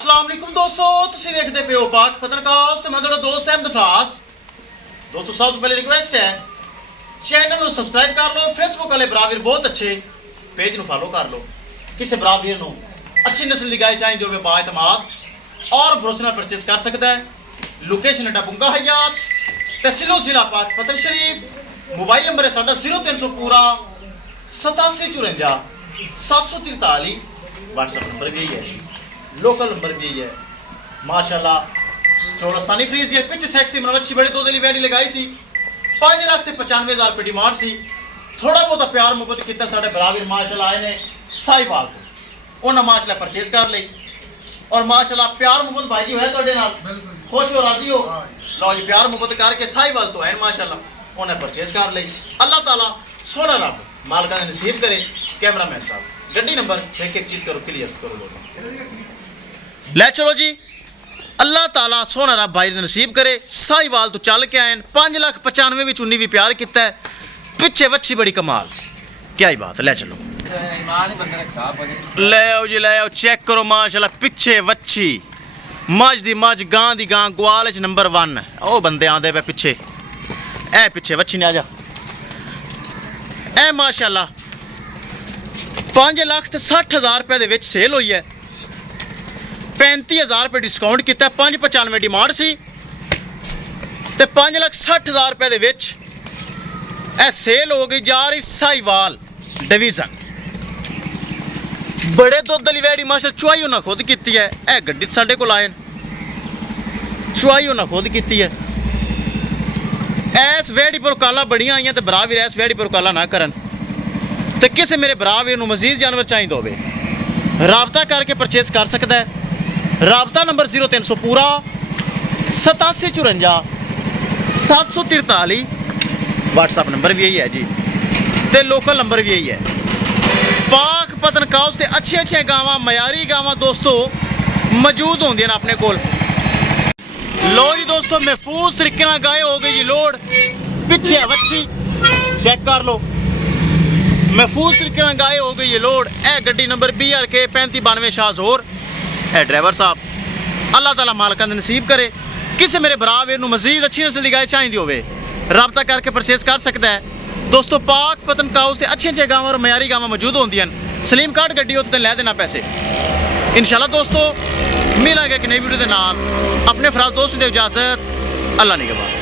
अस्सलाम वालेकुम दोस्तों, तुसीं देखदे पे हो पाक पतनकास्ट ते मैं तुहाडा दोस्त अहमद फराज। दोस्तों सब तो पहले रिक्वेस्ट है चैनल ਨੂੰ ਸਬਸਕ੍ਰਾਈਬ ਕਰ ਲਓ। फेसबुक वाले भरा वीर बहुत अच्छे पेज ਨੂੰ फॉलो कर लो। किसी भरा वीर ਨੂੰ अच्छी नस्ल ਦੀ गाय चाहिए होवे बाएतमाद और भरोसे ਨਾਲ परचेस कर सकता है। लोकेशन है बुंगा हयात तहसीलो जिला पाक पतन शरीफ। मोबाइल नंबर है साडा 0300 पूरा 8754 743। व्हाट्सएप नंबर भी है, लोकल नंबर भी है। माशाल्लाह चौलस्तानी फ्रीज है पिछ सैक्सी मनवच्छी बड़ी दो दिली वैडी लगाई सी 5,95,000 रुपये डिमांड सी। थोड़ा बहुत प्यार मुहब्बत किया साढ़े बराबर माशाल्लाह आए ने साहिवाल तो उन्हें माशाल्लाह परचेज कर ली और माशाल्लाह प्यार मुहब्बत भाई जी है तुहाडे नाल खुश हो राजी हो। लो जी प्यार मुहब्बत करके साहिवाल तो है माशाल्लाह उन्हें परचेज कर ली। अल्लाह ताला सोना रब मालका ने नसीब करे। कैमरामैन साहब गड्डी नंबर एक चीज़ करो क्लियर करो ले चलो जी। अल्लाह ताला सोना रब भाई ने नसीब करे। साहिवाल तो चल के आए 5,95,000 भी चुनी भी प्यार किया है। पिछे वच्छी बड़ी कमाल क्या ही बात। ले चलो ले आओ जी ले आओ चेक करो माशाल्लाह पिछे वच्छी मझ दी मझ गां दी गां ग्वाल च नंबर 1। ओ बंदे आंदे पे पिछे ए पिछे वच्छी ने आ जा ए माशाल्लाह 5,60,000 रुपए दे विच सेल हुई है। 35,000 रुपये डिस्काउंट किया 5,95 डिमांड सी ते 5,60,000 रुपये दे विच ए सेल हो गई जा रही। साहिवाल डिवीजन बड़े दुध वाली वैडी माशा चुआई उन्हें खुद की है। ए गड्डी साडे कोल आए चुआई उन्हें खुद की है। इस वैडी पर काला बड़ियां आई तो बरा वीर इस वैडी पर काला ना करन तो किसी मेरे बरा वीर नूं मजीद जानवर चाहिए होवे राबता करके परचेज कर सकता है। राबता नंबर 0300 पूरा 8754 743। व्हाट्सएप नंबर भी यही है जी ते लोकल नंबर भी यही है। पाक पतनकास्ट ते अच्छे गावां मयारी गावां दोस्तों मौजूद होंदियां ने अपने कोल। लो जी दोस्तों महफूज तरीके नाल गाय हो गई जी लोड पिछे वच्छी चेक कर लो। महफूज तरीके नाल गाय हो गई है लोड। ए गड्डी नंबर BRK 3592 शाहजोर है ड्राइवर साहब। अल्लाह ताला मालका ने नसीब करे किसी मेरे भरा वीर नूं मजीद अच्छी नस्ल की गाय चाहिए होवे राबता करके परचेज कर सकता है। दोस्तों पाक पतनकास्ट ते अच्छी गावां और मयारी गावां मौजूद होंदियां सलीम कार्ड गड्डी हो तो लै देना पैसे। इंशाल्लाह दोस्तों मिलांगे एक नई वीडियो के नाल। अपने फराज दोस्त दे इजाजत अल्लाह निगहबान।